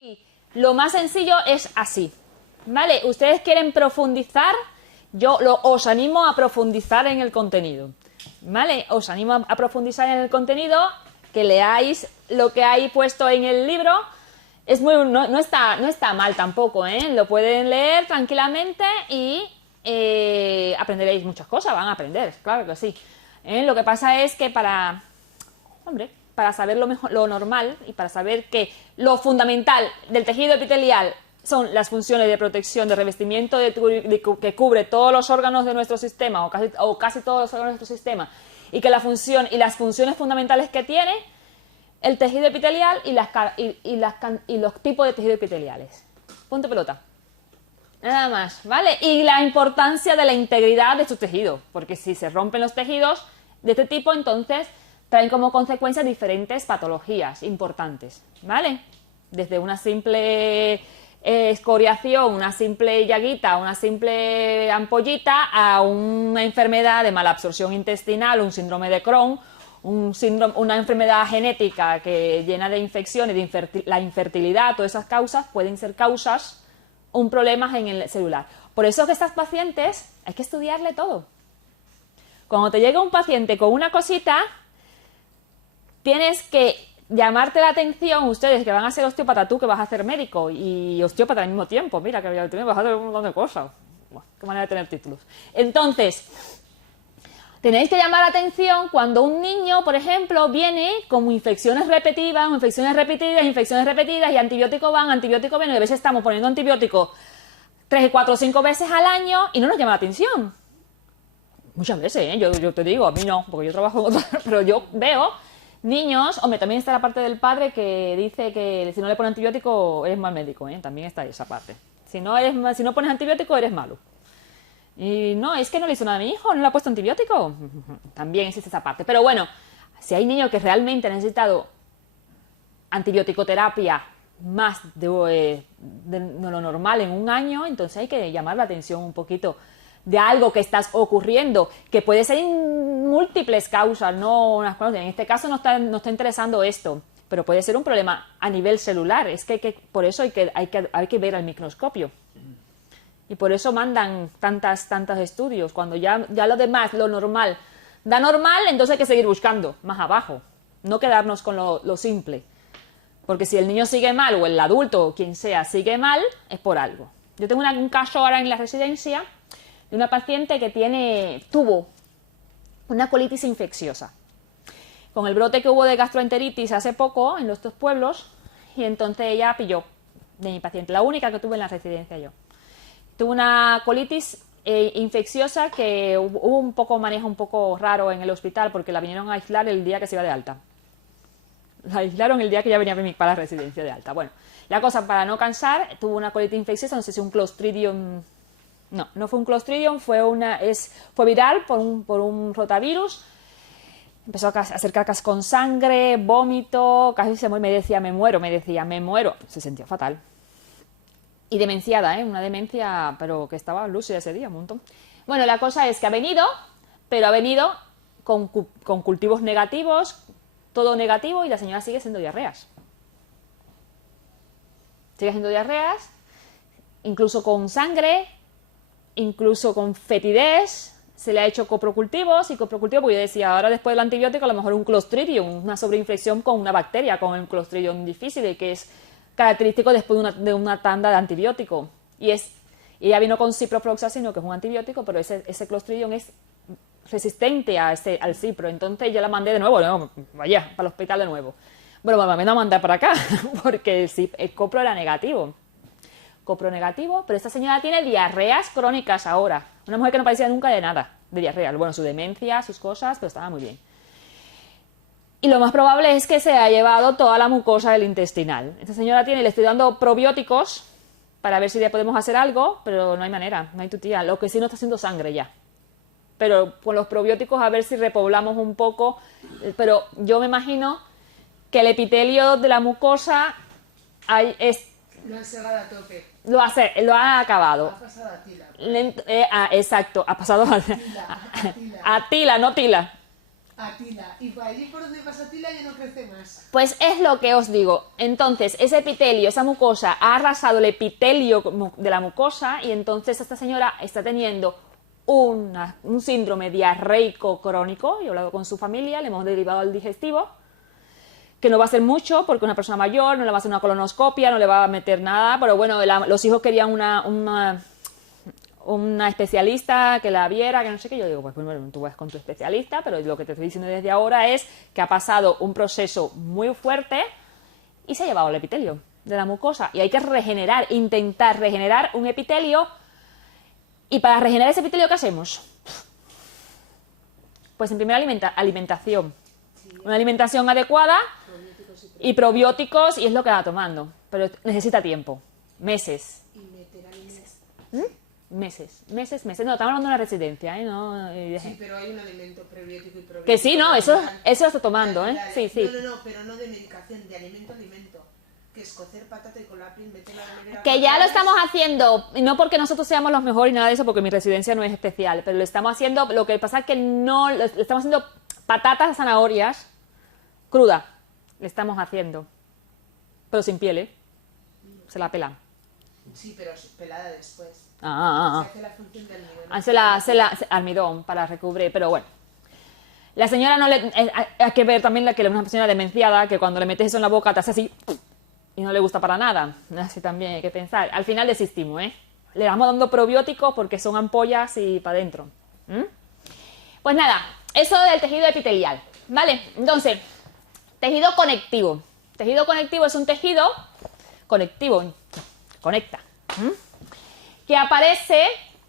Y lo más sencillo es así, ¿vale? Ustedes quieren profundizar, os animo a profundizar en el contenido, ¿vale? Os animo a profundizar en el contenido, que leáis lo que hay puesto en el libro. No está mal tampoco, ¿eh? Lo pueden leer tranquilamente y aprenderéis muchas cosas, van a aprender, claro que sí. Lo que pasa es que para saber lo normal y para saber que lo fundamental del tejido epitelial son las funciones de protección, de revestimiento que cubre todos los órganos de nuestro sistema o casi todos los órganos de nuestro sistema, y que la función y las funciones fundamentales que tiene el tejido epitelial y los tipos de tejido epiteliales. Punto pelota. Nada más, ¿vale? Y la importancia de la integridad de su tejido, porque si se rompen los tejidos de este tipo, entonces traen como consecuencia diferentes patologías importantes, ¿vale? Desde una simple escoriación, una simple llaguita, una simple ampollita, a una enfermedad de mala absorción intestinal, un síndrome de Crohn, una enfermedad genética que llena de infecciones, la infertilidad, todas esas causas pueden ser causas, un problema en el celular. Por eso es que a estas pacientes hay que estudiarle todo. Cuando te llega un paciente con una cosita, tienes que llamarte la atención, ustedes que van a ser osteópata, tú que vas a ser médico y osteópata al mismo tiempo. Mira, que vas a hacer un montón de cosas. Bueno, qué manera de tener títulos. Entonces, tenéis que llamar la atención cuando un niño, por ejemplo, viene con infecciones repetidas, y antibiótico van, antibiótico viene, y a veces estamos poniendo antibiótico 3, 4, 5 veces al año y no nos llama la atención. Muchas veces, ¿eh? Yo te digo, a mí no, porque yo trabajo en otra, pero yo veo niños, hombre, también está la parte del padre que dice que si no le pones antibiótico eres mal médico, ¿eh? También está esa parte. Si no pones antibiótico eres malo. Y no, es que no le hizo nada a mi hijo, no le ha puesto antibiótico. También existe esa parte. Pero bueno, si hay niños que realmente han necesitado antibiótico-terapia más de lo normal en un año, entonces hay que llamar la atención un poquito de algo que está ocurriendo, que puede ser múltiples causas, no unas cosas. En este caso no está interesando esto, pero puede ser un problema a nivel celular. Es que por eso hay que ver al microscopio. Y por eso mandan tantos estudios. Cuando ya lo demás, lo normal, da normal, entonces hay que seguir buscando más abajo. No quedarnos con lo simple. Porque si el niño sigue mal, o el adulto, o quien sea, sigue mal, es por algo. Yo tengo un caso ahora en la residencia de una paciente que tuvo una colitis infecciosa. Con el brote que hubo de gastroenteritis hace poco en los dos pueblos, y entonces ella pilló de mi paciente, la única que tuve en la residencia yo. Tuvo una colitis infecciosa que hubo un manejo un poco raro en el hospital porque la vinieron a aislar el día que se iba de alta. La aislaron el día que ya venía para la residencia de alta. Bueno, la cosa, para no cansar, tuvo una colitis infecciosa, no sé si un Clostridium. No fue un Clostridium, fue viral por un rotavirus. Empezó a hacer cacas con sangre, vómito, casi se muere, me muero. Se sentía fatal. Y demenciada, una demencia, pero que estaba lúcida ese día, un montón. Bueno, la cosa es que ha venido con cultivos negativos, todo negativo, y la señora sigue haciendo diarreas. Sigue haciendo diarreas, incluso con sangre, incluso con fetidez. Se le ha hecho coprocultivos, porque yo decía, ahora después del antibiótico a lo mejor un Clostridium, una sobreinfección con una bacteria, con el Clostridium difficile, que es característico después de una tanda de antibiótico. Y ella vino con ciprofloxacino, que es un antibiótico, pero ese Clostridium es resistente al cipro. Entonces yo la mandé de nuevo, vaya, para el hospital de nuevo. Bueno, me van a mandar para acá, porque el copro era negativo. Copro negativo, pero esta señora tiene diarreas crónicas ahora. Una mujer que no padecía nunca de nada, de diarrea. Bueno, su demencia, sus cosas, pero estaba muy bien. Y lo más probable es que se ha llevado toda la mucosa del intestinal. Esta señora le estoy dando probióticos para ver si le podemos hacer algo, pero no hay manera, no hay tutía. Lo que sí no está haciendo sangre ya. Pero con los probióticos a ver si repoblamos un poco. Pero yo me imagino que el epitelio de la mucosa lo han cerrado a tope. Lo ha acabado. Ha pasado a tila. Exacto, ha pasado a tila, no tila. Atila. Y por allí por donde pasa Atila ya no crece más. Pues es lo que os digo. Entonces, ese epitelio, esa mucosa, ha arrasado el epitelio de la mucosa y entonces esta señora está teniendo un síndrome diarreico crónico. Yo he hablado con su familia, le hemos derivado al digestivo, que no va a ser mucho porque una persona mayor no le va a hacer una colonoscopia, no le va a meter nada, pero bueno, los hijos querían una especialista que la viera, que no sé qué. Yo digo, pues bueno, tú vas con tu especialista, pero lo que te estoy diciendo desde ahora es que ha pasado un proceso muy fuerte y se ha llevado el epitelio de la mucosa. Y hay que regenerar, intentar regenerar un epitelio. Y para regenerar ese epitelio, ¿qué hacemos? Pues en primera alimentación. Una alimentación adecuada y probióticos, y es lo que va tomando. Pero necesita tiempo, meses. Meses. No, estamos hablando de una residencia, ¿eh? No, sí, pero hay un alimento prebiótico y probiótico. Que sí, no, eso lo está tomando, ¿eh? Sí, sí. No, pero no de medicación, de alimento. Que es cocer patata y con la piel meterla en la nevera. Que ya lo estamos haciendo, y no porque nosotros seamos los mejores y nada de eso, porque mi residencia no es especial, pero lo estamos haciendo, lo que pasa es que no, lo estamos haciendo patatas, zanahorias, cruda, le estamos haciendo, pero sin piel, ¿eh? Se la pelan. Sí, pero pelada después. Se hace la función de almidón. Hace almidón para recubrir, pero bueno. La señora no le... hay que ver también que es una señora demenciada, que cuando le metes eso en la boca te hace así y no le gusta para nada. Así también hay que pensar. Al final desistimos, ¿eh? Le vamos dando probióticos porque son ampollas y para adentro. Pues nada, eso del tejido epitelial, ¿vale? Entonces, tejido conectivo. Tejido conectivo es un tejido conectivo, conecta, que aparece,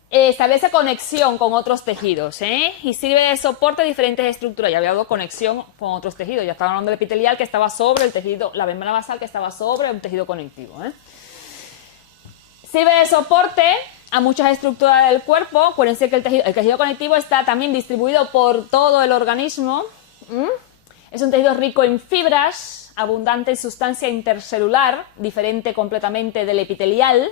establece conexión con otros tejidos, y sirve de soporte a diferentes estructuras. Ya había dado conexión con otros tejidos. Ya estaba hablando del epitelial que estaba sobre el tejido, la membrana basal que estaba sobre un tejido conectivo. Sirve de soporte a muchas estructuras del cuerpo. Acuérdense que el tejido conectivo está también distribuido por todo el organismo. Es un tejido rico en fibras, abundante en sustancia intercelular, diferente completamente del epitelial,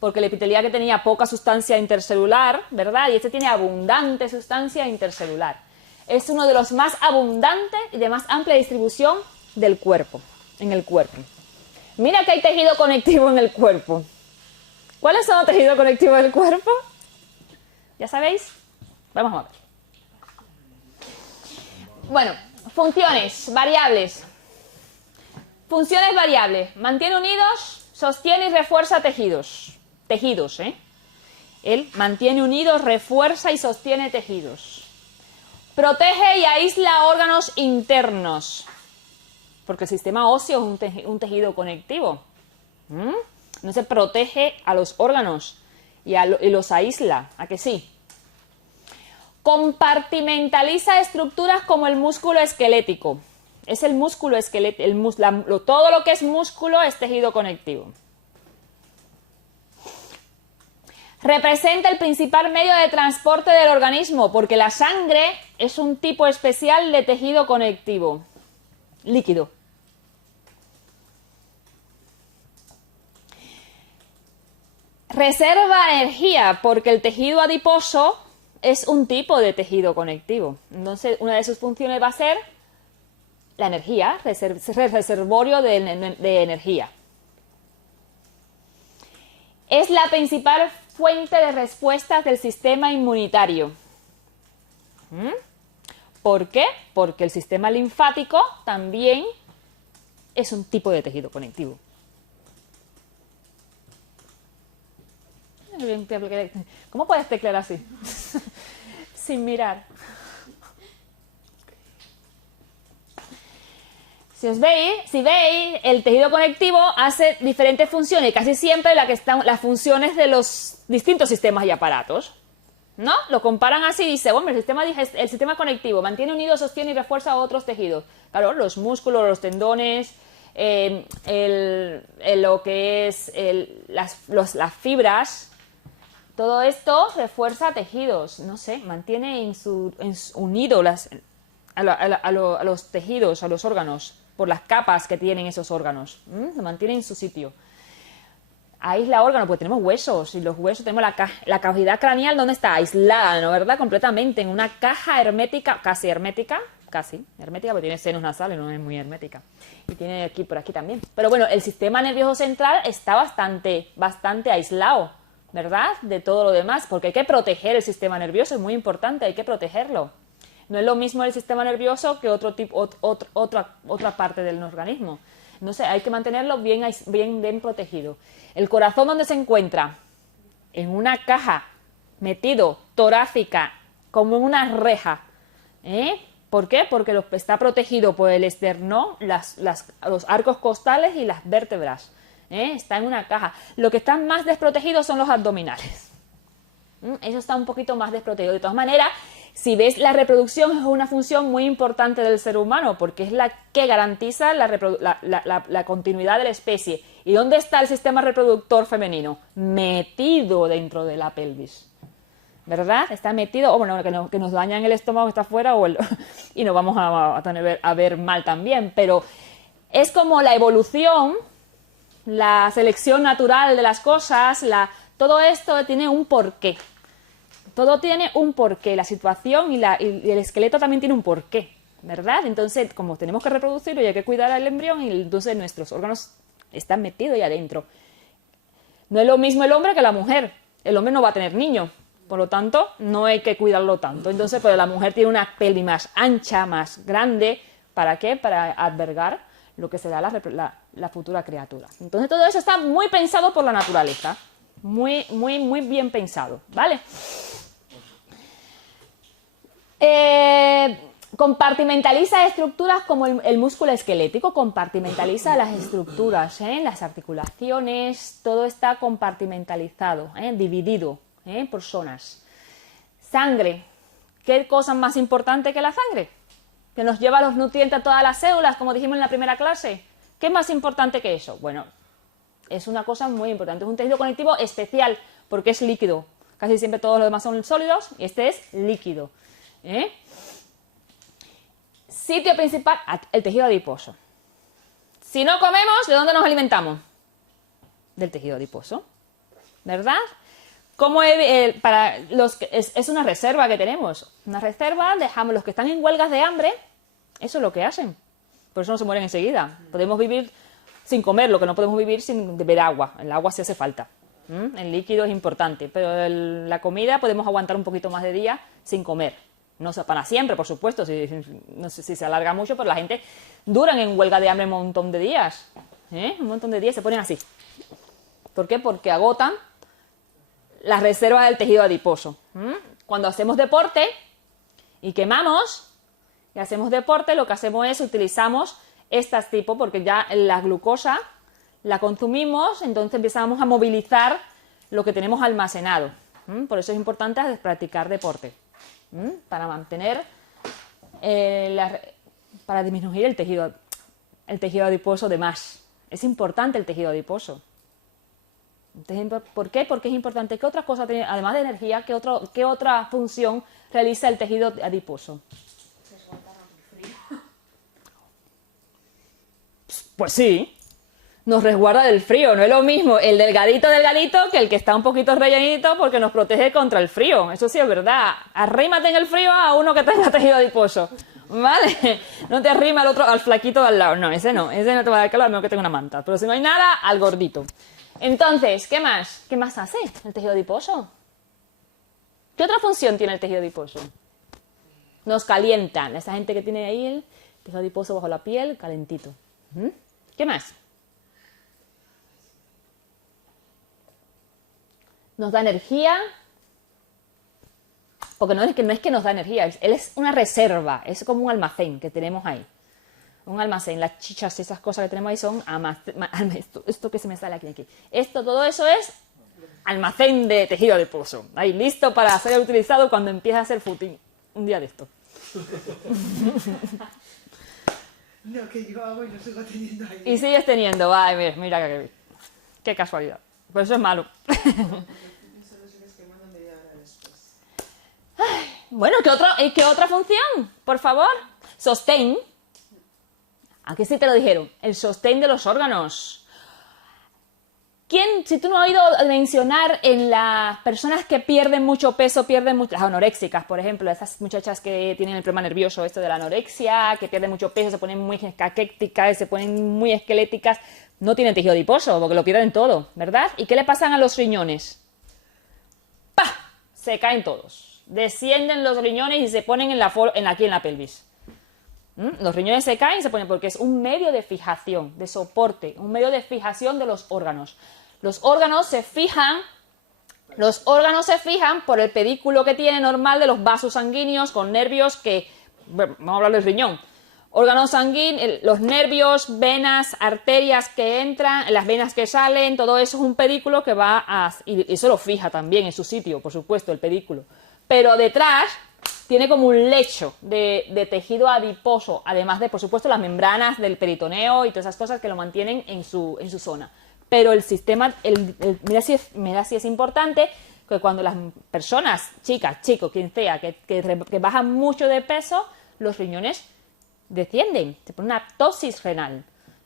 porque el epitelial que tenía poca sustancia intercelular, ¿verdad? Y este tiene abundante sustancia intercelular. Es uno de los más abundantes y de más amplia distribución del cuerpo, en el cuerpo. Mira que hay tejido conectivo en el cuerpo. ¿Cuáles son los tejidos conectivos del cuerpo? ¿Ya sabéis? Vamos a ver. Bueno, funciones variables. Funciones variables. Mantiene unidos, sostiene y refuerza tejidos. Tejidos, ¿eh? Él mantiene unidos, refuerza y sostiene tejidos. Protege y aísla órganos internos. Porque el sistema óseo es un tejido conectivo. No se protege a los órganos y los aísla. ¿A que sí? Compartimentaliza estructuras como el músculo esquelético. Es el músculo esquelético. Todo lo que es músculo es tejido conectivo. Representa el principal medio de transporte del organismo, porque la sangre es un tipo especial de tejido conectivo, líquido. Reserva energía, porque el tejido adiposo es un tipo de tejido conectivo. Entonces, una de sus funciones va a ser la energía, reservorio de energía. Es la principal fuente de respuestas del sistema inmunitario. ¿Por qué? Porque el sistema linfático también es un tipo de tejido conectivo. ¿Cómo puedes teclear así? Sin mirar. Si veis, el tejido conectivo hace diferentes funciones, casi siempre las funciones de los distintos sistemas y aparatos, ¿no? Lo comparan así y dice, bueno, el sistema conectivo mantiene unidos, sostiene y refuerza a otros tejidos. Claro, los músculos, los tendones, lo que es las fibras, todo esto refuerza tejidos, no sé, mantiene unidos a los tejidos, a los órganos, por las capas que tienen esos órganos, se mantienen en su sitio. Aísla órganos, pues tenemos huesos, y los huesos tenemos la cavidad craneal, ¿dónde está? Aislada, ¿no? ¿Verdad? Completamente, en una caja hermética, casi hermética, casi hermética, porque tiene senos nasales, no es muy hermética. Y tiene aquí por aquí también. Pero bueno, el sistema nervioso central está bastante aislado, ¿verdad? De todo lo demás, porque hay que proteger el sistema nervioso, es muy importante, hay que protegerlo. No es lo mismo el sistema nervioso que otra parte del organismo. No sé, hay que mantenerlo bien protegido. El corazón, ¿dónde se encuentra? En una caja, metido, torácica, como en una reja. ¿Por qué? Porque está protegido por el esternón, los arcos costales y las vértebras. Está en una caja. Lo que están más desprotegidos son los abdominales. Eso está un poquito más desprotegido. De todas maneras, si ves, la reproducción es una función muy importante del ser humano, porque es la que garantiza la continuidad de la especie. ¿Y dónde está el sistema reproductor femenino? Metido dentro de la pelvis. ¿Verdad? Está metido, o bueno, que nos dañan el estómago, está afuera, y nos vamos a ver mal también. Pero es como la evolución, la selección natural de las cosas, todo esto tiene un porqué. Todo tiene un porqué, la situación y el esqueleto también tiene un porqué, ¿verdad? Entonces, como tenemos que reproducirlo y hay que cuidar al embrión, y entonces nuestros órganos están metidos ahí adentro. No es lo mismo el hombre que la mujer. El hombre no va a tener niños, por lo tanto, no hay que cuidarlo tanto. Entonces, pues la mujer tiene una pelvis más ancha, más grande. ¿Para qué? Para albergar lo que será la futura criatura. Entonces, todo eso está muy pensado por la naturaleza. Muy, muy, muy bien pensado, ¿vale? Compartimentaliza estructuras como el músculo esquelético, compartimentaliza las estructuras, las articulaciones, todo está compartimentalizado, dividido por zonas. Sangre, ¿qué cosa más importante que la sangre? Que nos lleva los nutrientes a todas las células, como dijimos en la primera clase. ¿Qué es más importante que eso? Bueno, es una cosa muy importante, es un tejido conectivo especial porque es líquido. Casi siempre todos los demás son sólidos y este es líquido. Sitio principal, el tejido adiposo. Si no comemos, ¿de dónde nos alimentamos? Del tejido adiposo, ¿verdad? Es una reserva que tenemos. Una reserva, dejamos los que están en huelgas de hambre, eso es lo que hacen. Por eso no se mueren enseguida. Podemos vivir sin comer, lo que no podemos vivir sin beber agua. El agua sí hace falta. El líquido es importante, pero la comida podemos aguantar un poquito más de día sin comer. No para siempre, por supuesto, no sé si se alarga mucho, pero la gente duran en huelga de hambre un montón de días. Un montón de días se ponen así. ¿Por qué? Porque agotan las reservas del tejido adiposo. Cuando hacemos deporte y quemamos, y hacemos deporte, lo que hacemos es utilizamos estas tipos, porque ya la glucosa la consumimos, entonces empezamos a movilizar lo que tenemos almacenado. Por eso es importante practicar deporte. Para mantener, para disminuir el tejido adiposo de más. Es importante el tejido adiposo. ¿Por qué? Porque es importante. ¿Qué otra cosa tiene, además de energía, qué otra función realiza el tejido adiposo? Pues sí, nos resguarda del frío. No es lo mismo el delgadito que el que está un poquito rellenito, porque nos protege contra el frío. Eso sí es verdad. Arrímate en el frío a uno que tenga tejido adiposo, ¿vale? No te arrima al flaquito de al lado. No, ese no te va a dar calor, a menos que tenga una manta. Pero si no hay nada, al gordito. Entonces, ¿qué más? ¿Qué más hace el tejido adiposo? ¿Qué otra función tiene el tejido adiposo? Nos calientan. Esa gente que tiene ahí el tejido adiposo bajo la piel, calentito. ¿Qué más? Nos da energía, porque no es que nos da energía, él es una reserva, es como un almacén que tenemos ahí. Un almacén, las chichas y esas cosas que tenemos ahí son esto que se me sale aquí. Todo eso es almacén de tejido adiposo. Ahí listo para ser utilizado cuando empiece a hacer footing. Un día de esto. No, que yo hago y lo sigo teniendo ahí. Y sigues teniendo, ay, mira qué casualidad. Por eso es malo. Bueno, ¿qué otra función? Por favor. Sostén. Aquí sí te lo dijeron. El sostén de los órganos. si tú no has oído mencionar en las personas que pierden mucho peso, las anoréxicas, por ejemplo, esas muchachas que tienen el problema nervioso, esto de la anorexia, que pierden mucho peso, se ponen muy caquéticas, se ponen muy esqueléticas, no tienen tejido adiposo, porque lo pierden todo, ¿verdad? ¿Y qué le pasan a los riñones? ¡Pah! Se caen todos. Descienden los riñones y se ponen aquí en la pelvis. Los riñones se caen y se ponen porque es un medio de fijación, de soporte, un medio de fijación de los órganos. Los órganos se fijan por el pedículo que tiene normal de los vasos sanguíneos con nervios que, bueno, vamos a hablar del riñón. Órganos sanguíneos, los nervios, venas, arterias que entran, las venas que salen, todo eso es un pedículo que y eso lo fija también en su sitio, por supuesto, el pedículo. Pero detrás tiene como un lecho de tejido adiposo, además de, por supuesto, las membranas del peritoneo y todas esas cosas que lo mantienen en su zona. Pero el sistema, mira si es importante que cuando las personas, chicas, chicos, quien sea, que bajan mucho de peso, los riñones descienden, se pone una tosis renal.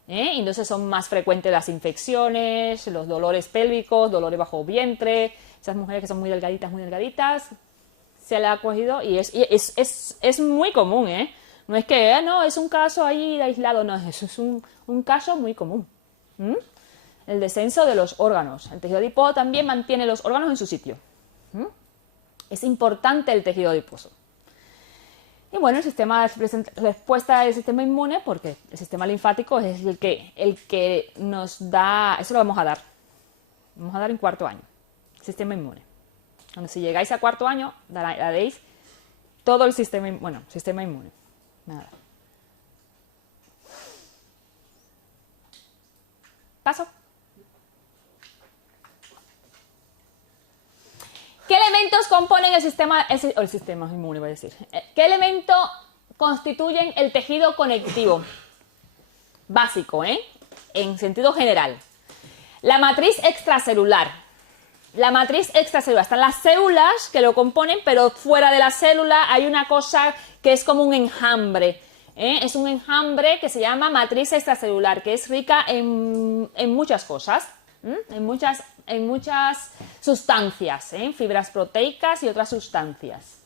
Y entonces son más frecuentes las infecciones, los dolores pélvicos, dolores bajo vientre, esas mujeres que son muy delgaditas, se le ha cogido y es muy común, ¿eh? No es que, no, es un caso ahí aislado, no, eso es un caso muy común. El descenso de los órganos. El tejido adiposo también mantiene los órganos en su sitio. Es importante el tejido adiposo. Y bueno, el sistema de respuesta del sistema inmune, porque el sistema linfático es el que nos da, eso lo vamos a dar. Vamos a dar en cuarto año. Sistema inmune. Cuando si llegáis a cuarto año, daréis todo el sistema inmune. Nada. Paso. ¿Qué elementos componen el sistema inmune, voy a decir? ¿Qué elementos constituyen el tejido conectivo? Básico, en sentido general. La matriz extracelular. Están las células que lo componen, pero fuera de la célula hay una cosa que es como un enjambre. Es un enjambre que se llama matriz extracelular, que es rica en muchas cosas, en muchas sustancias, fibras proteicas y otras sustancias.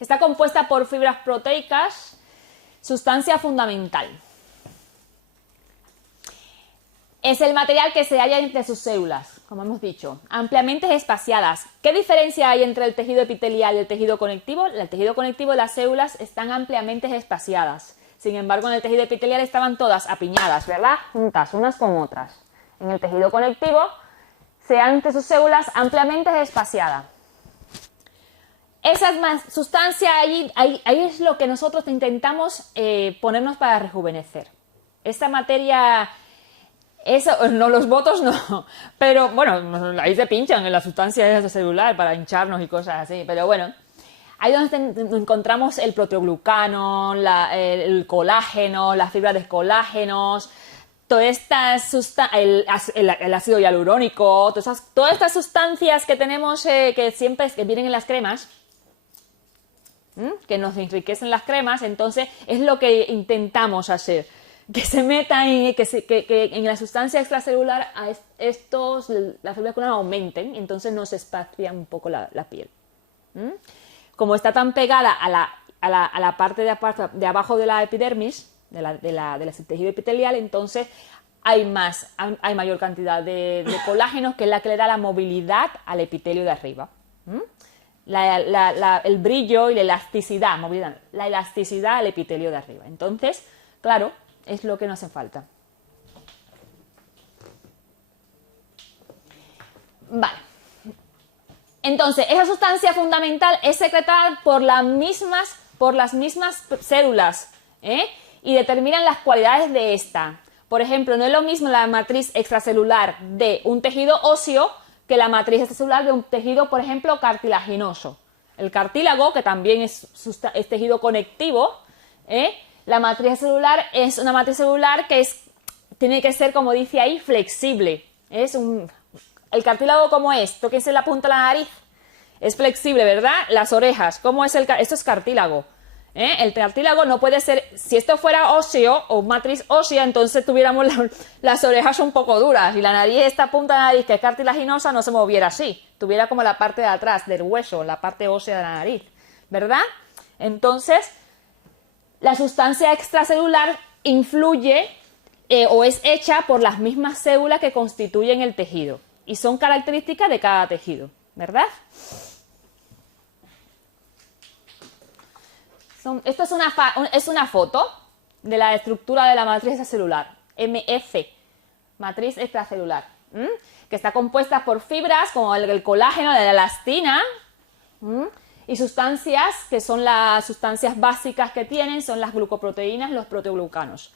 Está compuesta por fibras proteicas, sustancia fundamental. Es el material que se halla entre sus células, como hemos dicho, ampliamente espaciadas. ¿Qué diferencia hay entre el tejido epitelial y el tejido conectivo? El tejido conectivo y las células están ampliamente espaciadas. Sin embargo, en el tejido epitelial estaban todas apiñadas, ¿verdad? Juntas, unas con otras. En el tejido conectivo, se halla entre sus células ampliamente espaciada. Esa sustancia ahí es lo que nosotros intentamos ponernos para rejuvenecer. Esa materia... Eso, no, los votos no, pero bueno, ahí se pinchan en la sustancia celular para hincharnos y cosas así, pero bueno, ahí donde encontramos el proteoglucano, el colágeno, las fibras de colágenos, todas estas el ácido hialurónico, todas estas sustancias que tenemos que siempre que vienen en las cremas, que nos enriquecen las cremas, entonces es lo que intentamos hacer. Que se metan que en la sustancia extracelular las fibras de colágeno aumenten, entonces nos espacian un poco la piel. Como está tan pegada a la parte de abajo de la epidermis, del tejido epitelial, entonces hay mayor cantidad de colágeno, que es la que le da la movilidad al epitelio de arriba. El brillo y la elasticidad al epitelio de arriba. Entonces, claro, es lo que nos hace falta. Vale. Entonces, esa sustancia fundamental es secretada por las mismas células, y determinan las cualidades de esta. Por ejemplo, no es lo mismo la matriz extracelular de un tejido óseo que la matriz extracelular de un tejido, por ejemplo, cartilaginoso. El cartílago, que también es tejido conectivo, la matriz celular es una matriz celular que tiene que ser, como dice ahí, flexible. El cartílago, ¿cómo es? Tóquense en la punta de la nariz. Es flexible, ¿verdad? Las orejas, ¿cómo es esto es cartílago. El cartílago no puede ser, si esto fuera óseo o matriz ósea, entonces tuviéramos las orejas un poco duras y la nariz, esta punta de la nariz que es cartilaginosa, no se moviera así, tuviera como la parte de atrás del hueso, la parte ósea de la nariz, ¿verdad? Entonces, la sustancia extracelular influye o es hecha por las mismas células que constituyen el tejido y son características de cada tejido, ¿verdad? Esto es una foto de la estructura de la matriz extracelular, MF, matriz extracelular, que está compuesta por fibras como el colágeno, la elastina, y sustancias que son las sustancias básicas que tienen, son las glucoproteínas, los proteoglucanos.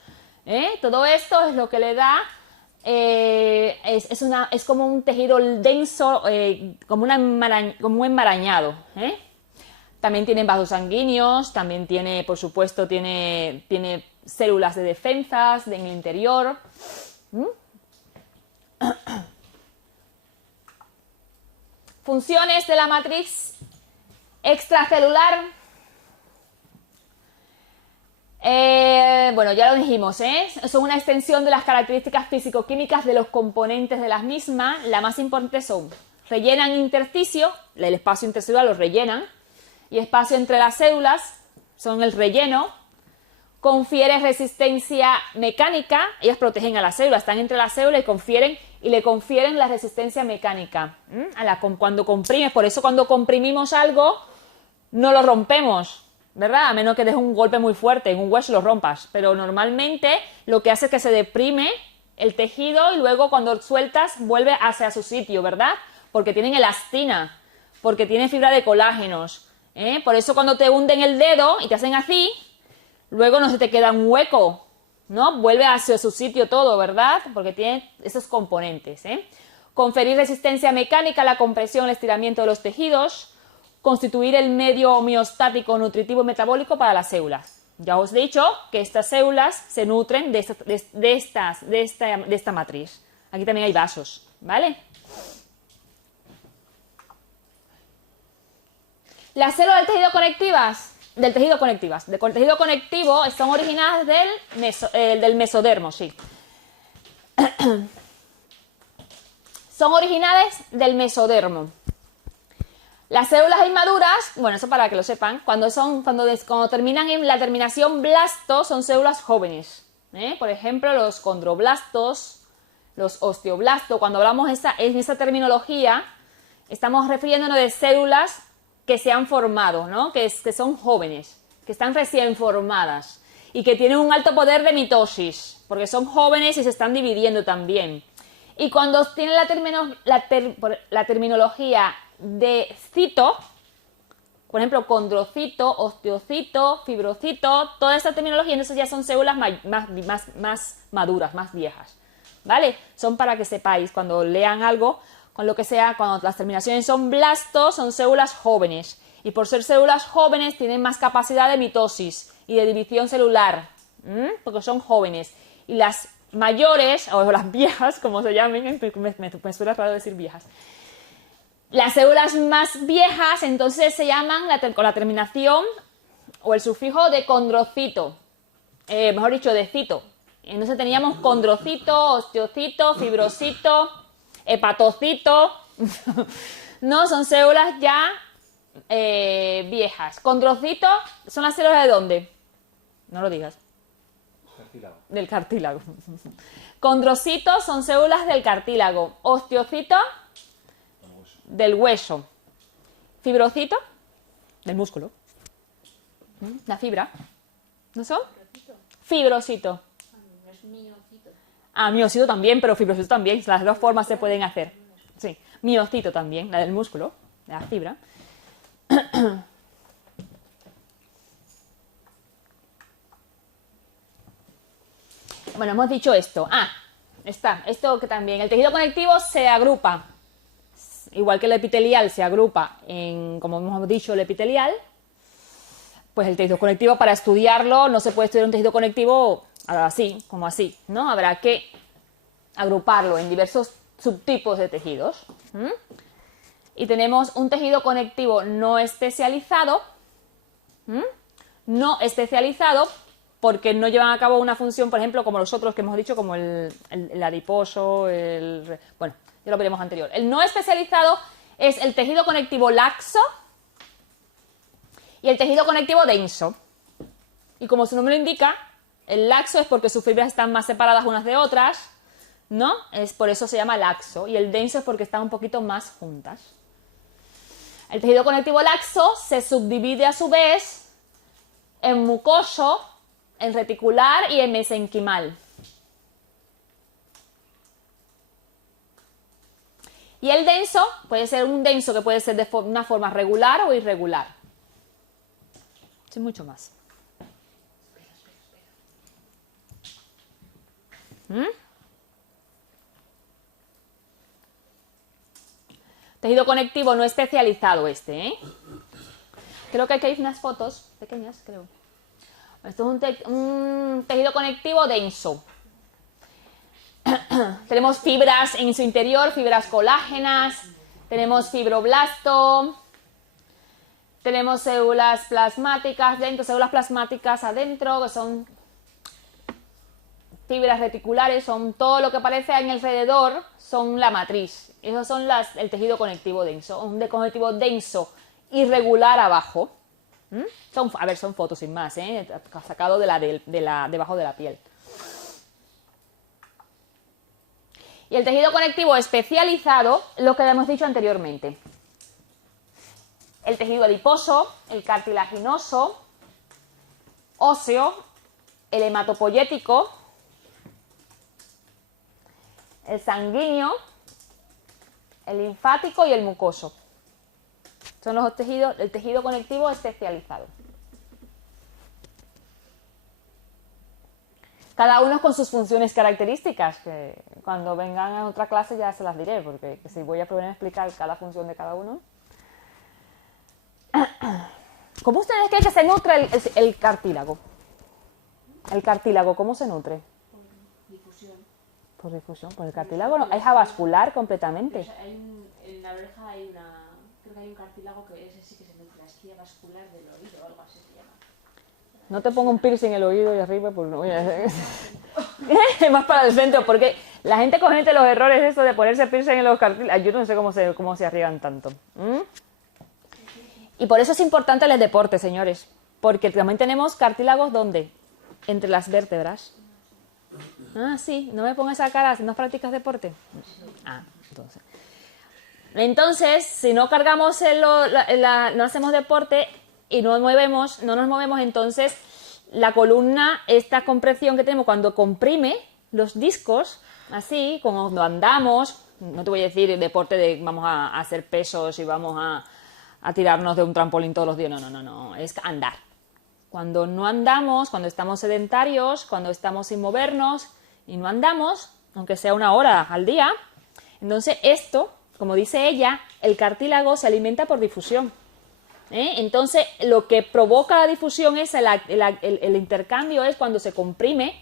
Todo esto es lo que le da, es como un tejido denso, como un enmarañado, También tiene vasos sanguíneos, también tiene, por supuesto, tiene células de defensas en el interior. Funciones de la matriz extracelular. Bueno, ya lo dijimos, son una extensión de las características físico-químicas de los componentes de las mismas. Las más importantes son, rellenan intersticio, el espacio intercelular lo rellenan, y espacio entre las células son el relleno, confiere resistencia mecánica, ellas protegen a la célula, están entre las células y le confieren la resistencia mecánica. Cuando comprimes, por eso cuando comprimimos algo no lo rompemos, ¿verdad? A menos que dejes un golpe muy fuerte en un hueso y lo rompas, pero normalmente lo que hace es que se deprime el tejido y luego cuando sueltas vuelve hacia su sitio, ¿verdad? Porque tienen elastina, porque tienen fibra de colágenos. Por eso cuando te hunden el dedo y te hacen así, luego no se te queda un hueco, ¿no? Vuelve hacia su sitio todo, ¿verdad? Porque tiene esos componentes, Conferir resistencia mecánica a la compresión, el estiramiento de los tejidos, constituir el medio homeostático, nutritivo y metabólico para las células. Ya os he dicho que estas células se nutren de esta matriz. Aquí también hay vasos, ¿vale? Las células del tejido conectivo están originadas del mesodermo, sí. Son originales del mesodermo. Las células inmaduras, bueno, eso para que lo sepan, cuando terminan en la terminación blasto, son células jóvenes. Por ejemplo, los condroblastos, los osteoblastos. Cuando hablamos en esa terminología, estamos refiriéndonos de células que se han formado, ¿no? que son jóvenes, que están recién formadas y que tienen un alto poder de mitosis, porque son jóvenes y se están dividiendo también. Y cuando tienen la terminología de cito, por ejemplo, condrocito, osteocito, fibrocito, toda esta terminología, entonces ya son células más maduras, más viejas, ¿vale? Son para que sepáis, cuando lean algo, con lo que sea, cuando las terminaciones son blastos, son células jóvenes. Y por ser células jóvenes tienen más capacidad de mitosis y de división celular, porque son jóvenes. Y las mayores, o las viejas, como se llamen, me suena raro decir viejas. Las células más viejas, entonces se llaman con la terminación o el sufijo de condrocito, mejor dicho, de cito. Entonces teníamos condrocito, osteocito, fibrocito, hepatocito, no, son células ya viejas. Condrocito son las células de ¿dónde? No lo digas. Cartílago. Del cartílago. Condrocitos son células del cartílago. Osteocito del hueso. Fibrocito del músculo. La fibra. ¿No son? Fibrocito. Miocito también, pero fibrocito también. Las dos formas se pueden hacer. Sí. Miocito también, la del músculo, la fibra. Bueno, hemos dicho esto. Esto que también. El tejido conectivo se agrupa. Igual que el epitelial se agrupa en, como hemos dicho, el epitelial. Pues el tejido conectivo, para estudiarlo, no se puede estudiar un tejido conectivo así, como así, ¿no? Habrá que agruparlo en diversos subtipos de tejidos. Y tenemos un tejido conectivo no especializado. no especializado porque no llevan a cabo una función, por ejemplo, como los otros que hemos dicho, como el adiposo, bueno, ya lo veremos anterior. El no especializado es el tejido conectivo laxo y el tejido conectivo denso. Y como su nombre lo indica, el laxo es porque sus fibras están más separadas unas de otras, ¿no? Es por eso se llama laxo. Y el denso es porque están un poquito más juntas. El tejido conectivo laxo se subdivide a su vez en mucoso, en reticular y en mesenquimal. Y el denso puede ser un denso que puede ser de una forma regular o irregular. Sin mucho más. Tejido conectivo no especializado este, ¿eh? Creo que aquí hay unas fotos pequeñas, creo. Esto es un tejido conectivo denso. Tenemos fibras en su interior, fibras colágenas, tenemos fibroblasto, tenemos células plasmáticas dentro, células plasmáticas adentro, que son fibras reticulares, son todo lo que aparece en alrededor, son la matriz. Esos son el tejido conectivo denso, un conectivo denso irregular abajo. Son fotos sin más, sacado debajo de la piel. Y el tejido conectivo especializado, lo que hemos dicho anteriormente. El tejido adiposo, el cartilaginoso, óseo, el hematopoyético, el sanguíneo, el linfático y el mucoso. Son los tejidos, el tejido conectivo especializado. Cada uno con sus funciones características, que cuando vengan a otra clase ya se las diré, porque si voy a poder explicar cada función de cada uno. ¿Cómo ustedes creen que se nutre el cartílago? El cartílago, ¿cómo se nutre? Por difusión. Por difusión, por el cartílago no, es avascular completamente. En la oreja hay creo que hay un cartílago que ese sí que se nutre, la esquina vascular del oído o algo así se llama. No te pongo un piercing en el oído y arriba, pues no voy a hacer. Más para el centro, porque la gente comete los errores eso de ponerse piercing en los cartílagos. Yo no sé cómo se arriesgan tanto. Y por eso es importante el deporte, señores. Porque también tenemos cartílagos, ¿dónde? Entre las vértebras. Ah, sí, no me pongas esa cara si no practicas deporte. Ah, entonces, si no cargamos no hacemos deporte y no nos movemos, entonces la columna, esta compresión que tenemos cuando comprime los discos, así, cuando andamos, no te voy a decir deporte de vamos a hacer pesos y vamos a tirarnos de un trampolín todos los días, no, es andar. Cuando no andamos, cuando estamos sedentarios, cuando estamos sin movernos y no andamos, aunque sea 1 hora al día, entonces esto, como dice ella, el cartílago se alimenta por difusión. Entonces, lo que provoca la difusión es el intercambio, es cuando se comprime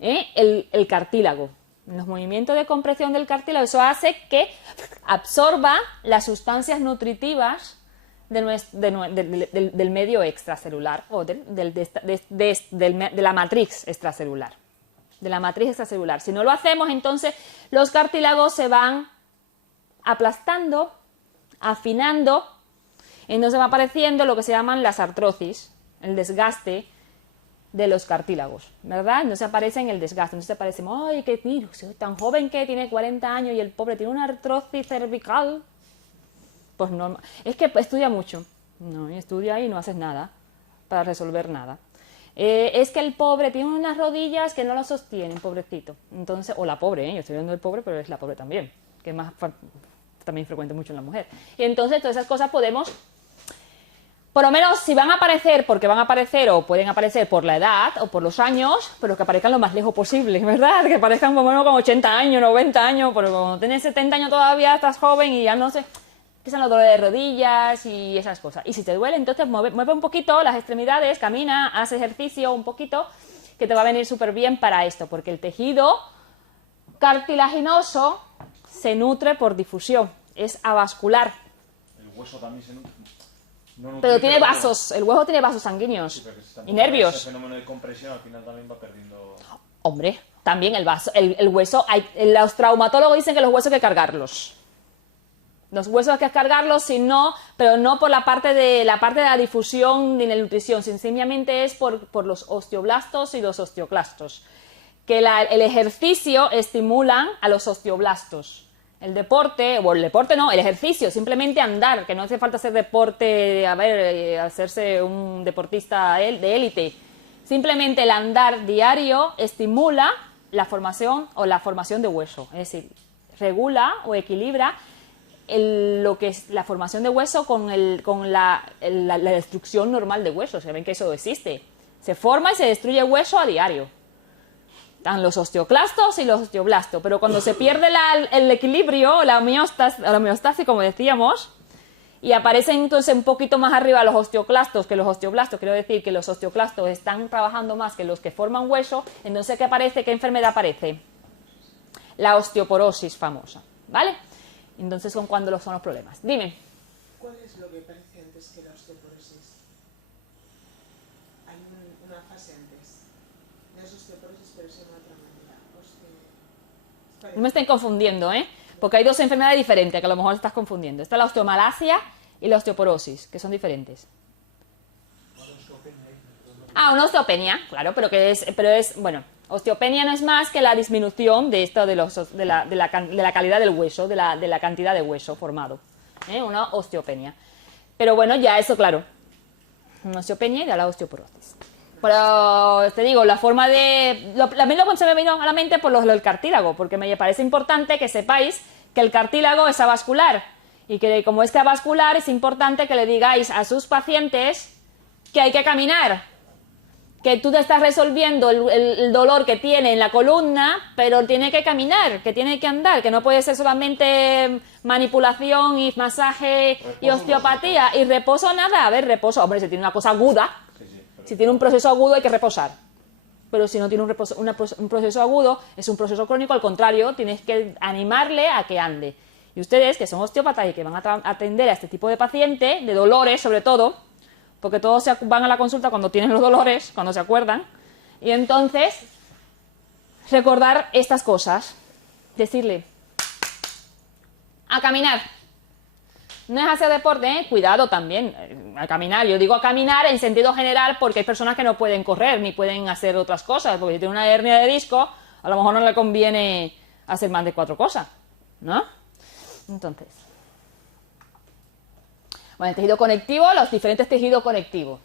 el cartílago. Los movimientos de compresión del cartílago, eso hace que absorba las sustancias nutritivas del medio extracelular o de la matriz extracelular. De la matriz extracelular. Si no lo hacemos, entonces los cartílagos se van aplastando, afinando, entonces va apareciendo lo que se llaman las artrosis, el desgaste de los cartílagos, ¿verdad? Entonces aparece en el desgaste, entonces aparecemos, ¡ay, qué tío! Soy tan joven que tiene 40 años y el pobre tiene una artrosis cervical! Pues no, es que estudia mucho, no, estudia y no haces nada para resolver nada. Es que el pobre tiene unas rodillas que no lo sostienen, pobrecito. Entonces, o la pobre, yo estoy hablando del pobre, pero es la pobre también, que es más también frecuente mucho en la mujer. Y entonces todas esas cosas podemos, por lo menos si van a aparecer, porque van a aparecer o pueden aparecer por la edad o por los años, pero que aparezcan lo más lejos posible, ¿verdad? Que aparezcan por lo menos con 80 años, 90 años, porque cuando tienes 70 años todavía estás joven y ya no sé, empiezan los dolores de rodillas y esas cosas. Y si te duele, entonces mueve un poquito las extremidades, camina, haz ejercicio un poquito, que te va a venir súper bien para esto, porque el tejido cartilaginoso se nutre por difusión, es avascular. ¿El hueso también se nutre? No nutriente, Pero tiene bueno. vasos, el hueso tiene vasos sanguíneos Sí, pero que si y tampoco nervios. ese fenómeno de compresión al final también va perdiendo... Hombre, también el vaso, el hueso, los traumatólogos dicen que los huesos hay que cargarlos. Los huesos hay que cargarlos, si no, pero no por la parte de la difusión ni la nutrición, sencillamente es por los osteoblastos y los osteoclastos. Que el ejercicio estimula a los osteoblastos. El deporte, o el deporte no, el ejercicio, simplemente andar, que no hace falta hacer deporte, hacerse un deportista de élite. Simplemente el andar diario estimula la formación de hueso, es decir, regula o equilibra lo que es la formación de hueso con la destrucción normal de huesos. Saben que eso existe. Se forma y se destruye hueso a diario. Están los osteoclastos y los osteoblastos, pero cuando se pierde el equilibrio, la homeostasis, como decíamos, y aparecen entonces un poquito más arriba los osteoclastos que los osteoblastos, quiero decir que los osteoclastos están trabajando más que los que forman hueso, entonces ¿qué aparece? ¿Qué enfermedad aparece? La osteoporosis famosa, ¿vale? Entonces son cuando son los problemas. Dime. ¿Cuál es lo que parece antes que la osteoporosis? Hay una fase antes. No es osteoporosis, pero es de otra manera. No me estén confundiendo, ¿eh? Porque hay dos enfermedades diferentes que a lo mejor estás confundiendo. Está la osteomalacia y la osteoporosis, que son diferentes. Ah, una osteopenia, claro, pero bueno, osteopenia no es más que la disminución de esto de la calidad del hueso, de la cantidad de hueso formado. Una osteopenia. Pero bueno, ya eso, claro. Una osteopenia y ya la osteoporosis. Pero te digo, la forma de... También se me vino a la mente por lo del cartílago, porque me parece importante que sepáis que el cartílago es avascular. Y que como es avascular, es importante que le digáis a sus pacientes que hay que caminar. Que tú te estás resolviendo el dolor que tiene en la columna, pero tiene que caminar, que tiene que andar, que no puede ser solamente manipulación y masaje y osteopatía. Y reposo nada, a ver, reposo, hombre, si tiene una cosa aguda, si tiene un proceso agudo hay que reposar. Pero si no tiene un proceso agudo, es un proceso crónico, al contrario, tienes que animarle a que ande. Y ustedes, que son osteópatas y que van a atender a este tipo de paciente, de dolores sobre todo, porque todos van a la consulta cuando tienen los dolores, cuando se acuerdan, y entonces recordar estas cosas, decirle, a caminar, no es hacer deporte, cuidado también, a caminar, yo digo a caminar en sentido general porque hay personas que no pueden correr ni pueden hacer otras cosas, porque si tiene una hernia de disco, a lo mejor no le conviene hacer más de 4 cosas, ¿no? Entonces... Bueno, el tejido conectivo, los diferentes tejidos conectivos.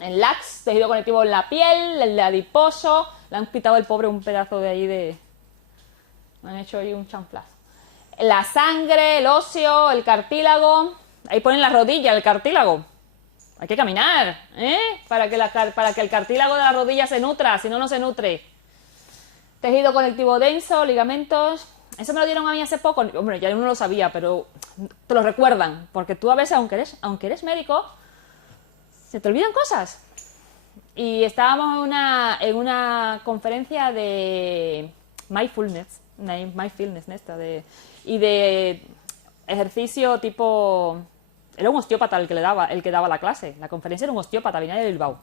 El lax, tejido conectivo en la piel, el adiposo. Le han quitado al pobre un pedazo de ahí de... Le han hecho ahí un chanflazo. La sangre, el óseo, el cartílago. Ahí ponen la rodilla, el cartílago. Hay que caminar, para que el cartílago de la rodilla se nutra, si no, no se nutre. Tejido conectivo denso, ligamentos... Eso me lo dieron a mí hace poco. Hombre, ya uno lo sabía, pero te lo recuerdan. Porque tú a veces, aunque eres médico, se te olvidan cosas. Y estábamos en una conferencia de mindfulness, y de ejercicio tipo... Era un osteópata el que daba la clase. La conferencia era un osteópata, venía de Bilbao.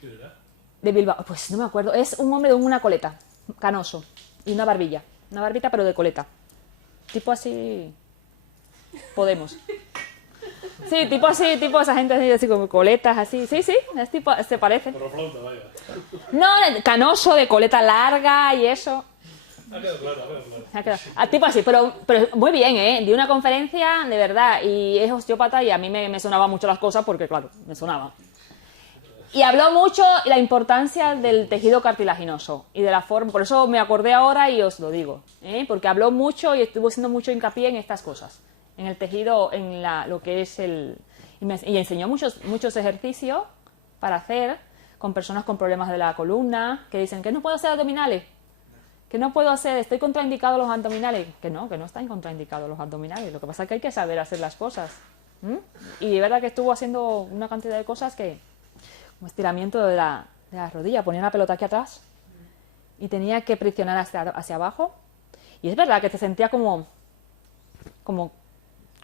¿Qué era? De Bilbao, pues no me acuerdo. Es un hombre de una coleta, canoso, y una barbilla. Una barbita pero de coleta. Tipo así... Podemos. Sí, tipo así, tipo esa gente así como coletas, así. Sí, es tipo, se parece. Por la flauta, vaya. No, canoso, de coleta larga y eso. Ha quedado claro, ha quedado claro. Ha quedado- tipo así, pero muy bien, de una conferencia, de verdad. Y es osteópata y a mí me sonaban mucho las cosas porque, claro, me sonaban. Y habló mucho de la importancia del tejido cartilaginoso y de la forma, por eso me acordé ahora y os lo digo, porque habló mucho y estuvo haciendo mucho hincapié en estas cosas, en el tejido, en lo que es y enseñó muchos ejercicios para hacer con personas con problemas de la columna, que dicen que no puedo hacer abdominales, que no puedo hacer, estoy contraindicado los abdominales, que no están contraindicados los abdominales, lo que pasa es que hay que saber hacer las cosas. Y de verdad que estuvo haciendo una cantidad de cosas que... como estiramiento de la rodilla, ponía una pelota aquí atrás y tenía que presionar hacia abajo y es verdad que te sentía como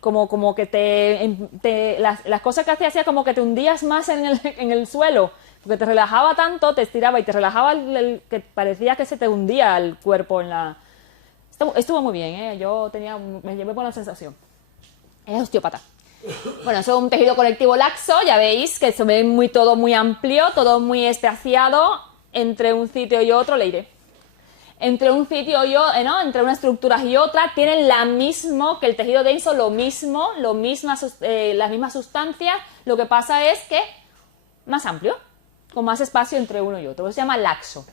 como que las cosas que hacía como que te hundías más en el suelo, porque te relajaba tanto, te estiraba y te relajaba que parecía que se te hundía el cuerpo en la... Estuvo muy bien, ¿eh? Me llevé buena sensación. Es osteópata. Bueno, eso es un tejido conectivo laxo, ya veis que se ve todo muy amplio, todo muy espaciado, entre un sitio y otro, le iré. Entre un sitio y otro, ¿no? Entre unas estructuras y otras, tienen la misma que el tejido denso, las mismas sustancias, lo que pasa es que más amplio, con más espacio entre uno y otro, se llama laxo.